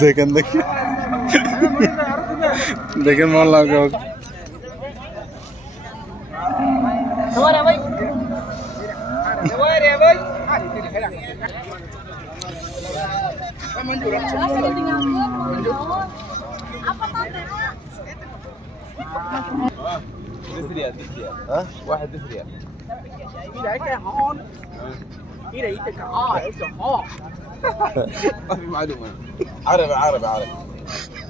देखें देखिए देखें मन लगा ريال ها واحد 10 ريال إذا أنت هون إذا أنت أنت هون ما في معلومة عربي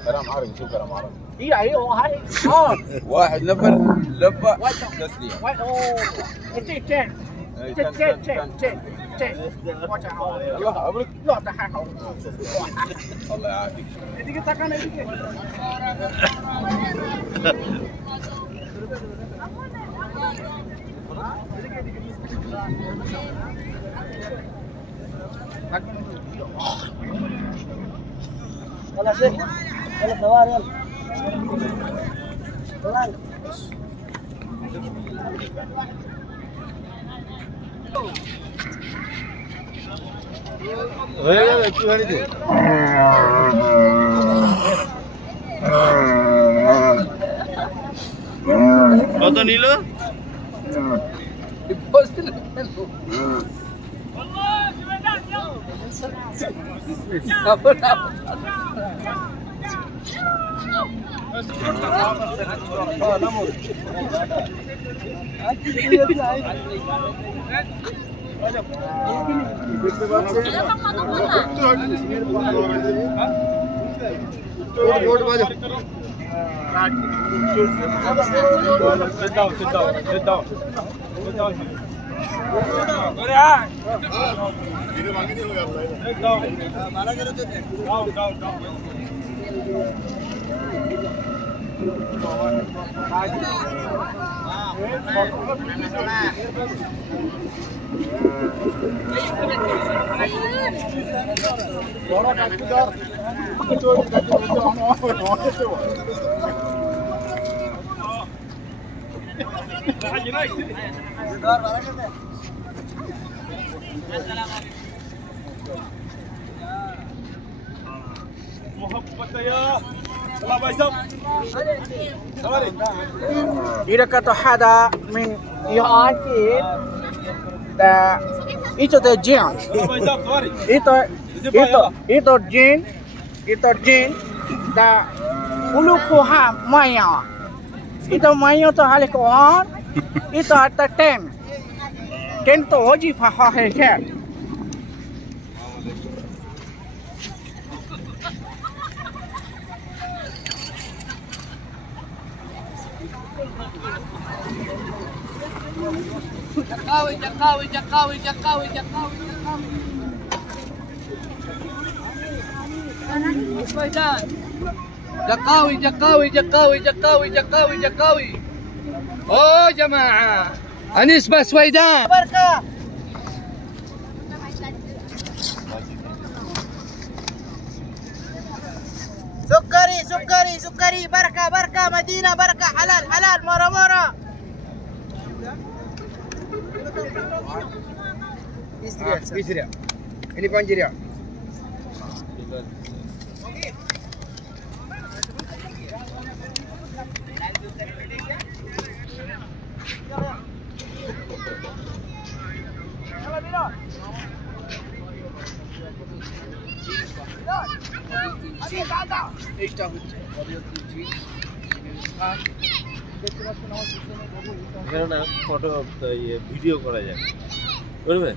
كلام عربي شو كلام عربي إذا هي هاي هون واحد نفر لفة 10 ريال الله أبرك لا تحاول الله يعافيك إذا كنت كان يلا شيخ يلا ثوار يلا কত নিল إذا كنت هذا من يعاكس itu the jin itu jin da ulu kuha maya itu maya to hale kuan itu ada ten to hoji faha hai kya Jakawi. Oh jamaah. Anis Baswedan. Barkah. Sukari. Barkah. Madinah barkah. Halal. Mora. Istri. Ini panjir ya. Photo video করা যায় বুঝবে